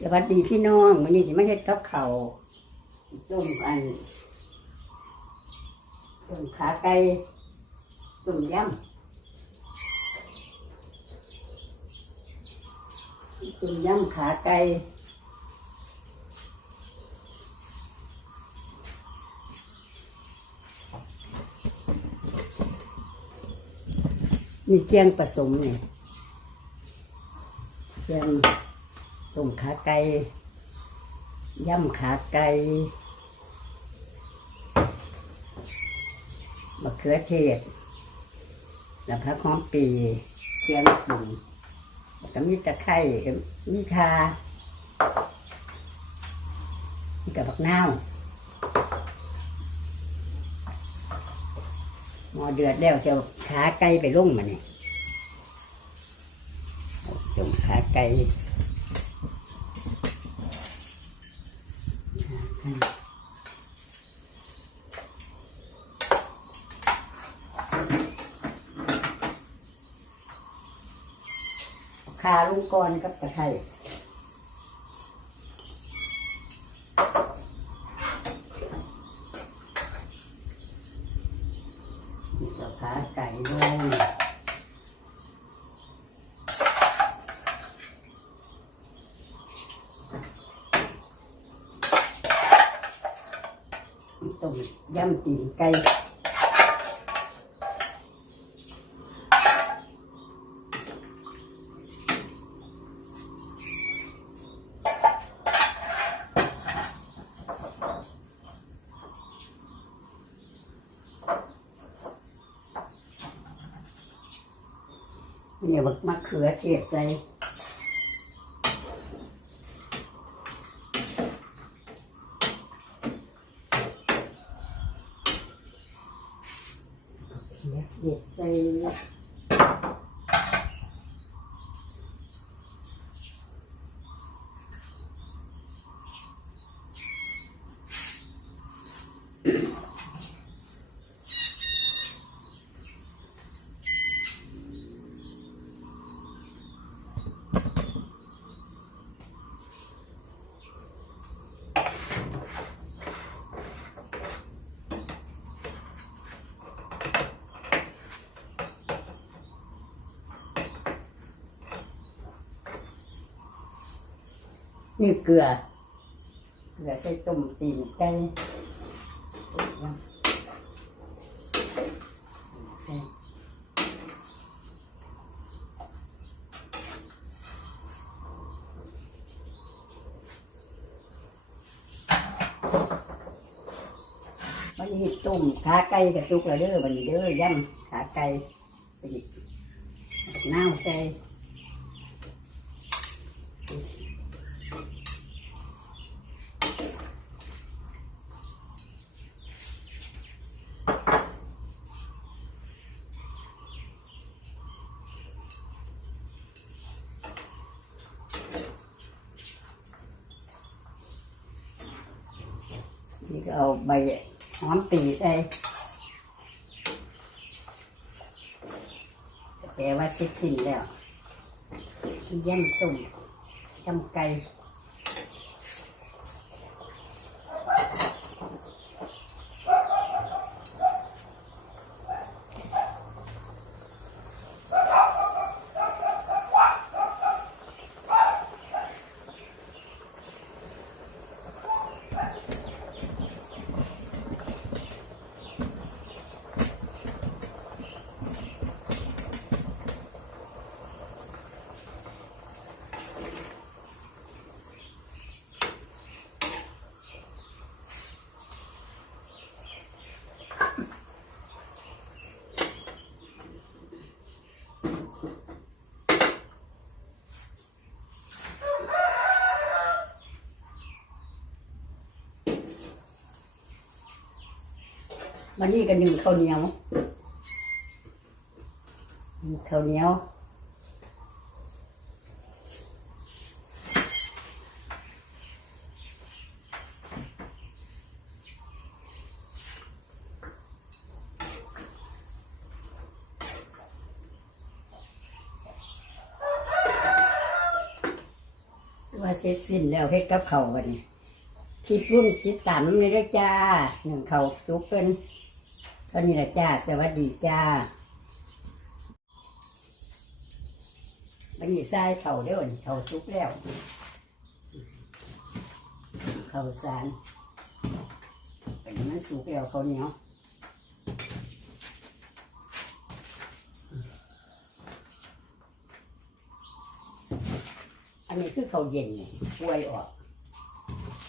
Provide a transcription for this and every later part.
สวัสดีพี่น้องวันนี้สิมาเฮ็ดกับเขาวต้มอันต้มขาไก่ต้มยำต้มยำขาไก่มีเจียงผสมเนี่ยเจียง มขาไก่ย่ำขาไก่มะเขือเทศแล้วผักหอมปีเทียมปุ่นก็มีตะไคร้มีคามีกับผักนาวหมอเดือดแล้วเสียวขาไก่ไปลงมาเนี่ยจมขาไก่ คาลุงกรกับตะไคร้นี่ก็ขาไก่ด้วยต้มยำตีนไก่ เนี่ยบักมะเขือเทศใจเขือเทศใจ นี่เกลือ เกลือใส่ต้มตีนไก่วันนี้ต้มขาไก่กับซุกแล้วเด้อวันนี้เด้อย่ำขาไก่ไปหยิบน้าวใส่ นี่ก็เอาใบหอมปีใส่แปลว่าเสร็จสิ้นแล้วย่ำต้มยำไก่ วันนี้ก็นึ่งข้าวเหนียวข้าวเหนียวว่าเสร็จสิ้นแล้วเฮ็ดกับเขาวันนี้คิดรุ่นคิดตามนี่ด้วยจ้าหนึ่งเขาสุกเกิน ท่านี้ละจ้า สวัสดีจ้าวันนี้ทรายเข่าเด้อนี่เขาสุกแล้ว เข่าสารเป็นมันสุกแล้วเขาเหนียวอันนี้คือเขาเย็นนี่ป่วยออก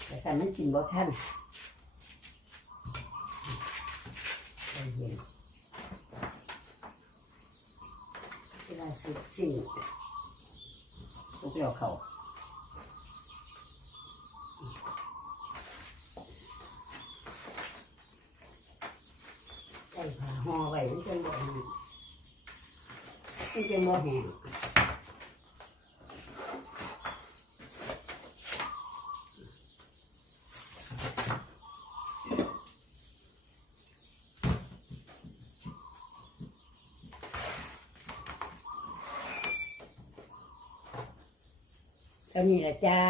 แต่สันนั้นกินบ่ท่านข้าว เย็นเวลาสุกสิ้นสุกแล้วเขาใส่ผ้าห่อไว้มันจังบ่แห้งมันจังบ่แห้ง เท่านี้ละจ้า